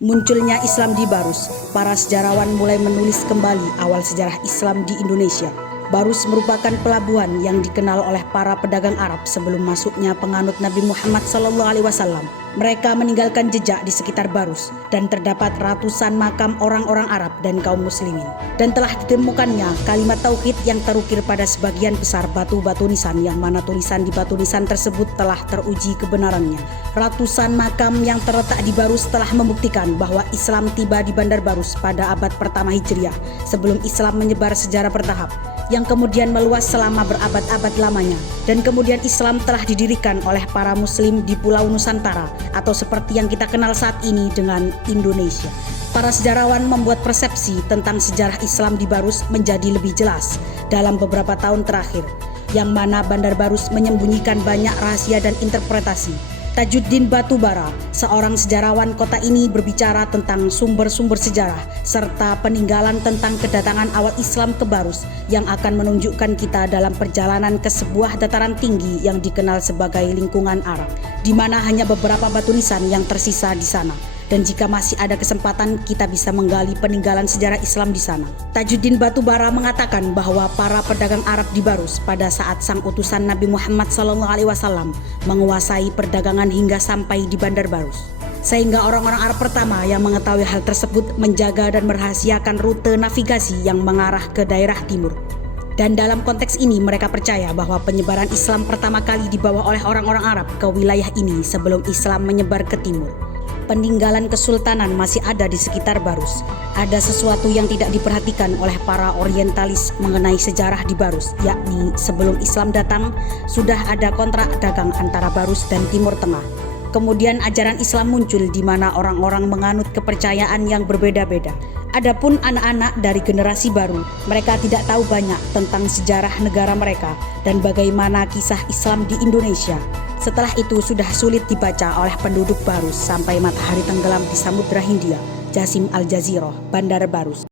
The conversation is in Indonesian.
Munculnya Islam di Barus, para sejarawan mulai menulis kembali awal sejarah Islam di Indonesia. Barus merupakan pelabuhan yang dikenal oleh para pedagang Arab sebelum masuknya penganut Nabi Muhammad SAW. Mereka meninggalkan jejak di sekitar Barus dan terdapat ratusan makam orang-orang Arab dan kaum muslimin. Dan telah ditemukannya kalimat tauhid yang terukir pada sebagian besar batu-batu nisan, yang mana tulisan di batu nisan tersebut telah teruji kebenarannya. Ratusan makam yang terletak di Barus telah membuktikan bahwa Islam tiba di Bandar Barus pada abad pertama Hijriah, sebelum Islam menyebar secara bertahap, yang kemudian meluas selama berabad-abad lamanya, dan kemudian Islam telah didirikan oleh para muslim di Pulau Nusantara, atau seperti yang kita kenal saat ini dengan Indonesia. Para sejarawan membuat persepsi tentang sejarah Islam di Barus menjadi lebih jelas dalam beberapa tahun terakhir, yang mana Bandar Barus menyembunyikan banyak rahasia dan interpretasi. Tajuddin Batubara, seorang sejarawan kota ini, berbicara tentang sumber-sumber sejarah serta peninggalan tentang kedatangan awal Islam ke Barus yang akan menunjukkan kita dalam perjalanan ke sebuah dataran tinggi yang dikenal sebagai lingkungan Arab, di mana hanya beberapa batu nisan yang tersisa di sana. Dan jika masih ada kesempatan, kita bisa menggali peninggalan sejarah Islam di sana. Tajuddin Batubara mengatakan bahwa para pedagang Arab di Barus pada saat sang utusan Nabi Muhammad SAW menguasai perdagangan hingga sampai di Bandar Barus, sehingga orang-orang Arab pertama yang mengetahui hal tersebut menjaga dan merahasiakan rute navigasi yang mengarah ke daerah timur. Dan dalam konteks ini mereka percaya bahwa penyebaran Islam pertama kali dibawa oleh orang-orang Arab ke wilayah ini sebelum Islam menyebar ke timur. Peninggalan kesultanan masih ada di sekitar Barus. Ada sesuatu yang tidak diperhatikan oleh para orientalis mengenai sejarah di Barus, yakni sebelum Islam datang sudah ada kontrak dagang antara Barus dan Timur Tengah. Kemudian ajaran Islam muncul di mana orang-orang menganut kepercayaan yang berbeda-beda. Adapun anak-anak dari generasi baru, mereka tidak tahu banyak tentang sejarah negara mereka dan bagaimana kisah Islam di Indonesia. Setelah itu sudah sulit dibaca oleh penduduk Barus sampai matahari tenggelam di Samudra Hindia. Jasim Al-Jaziroh, Bandar Barus.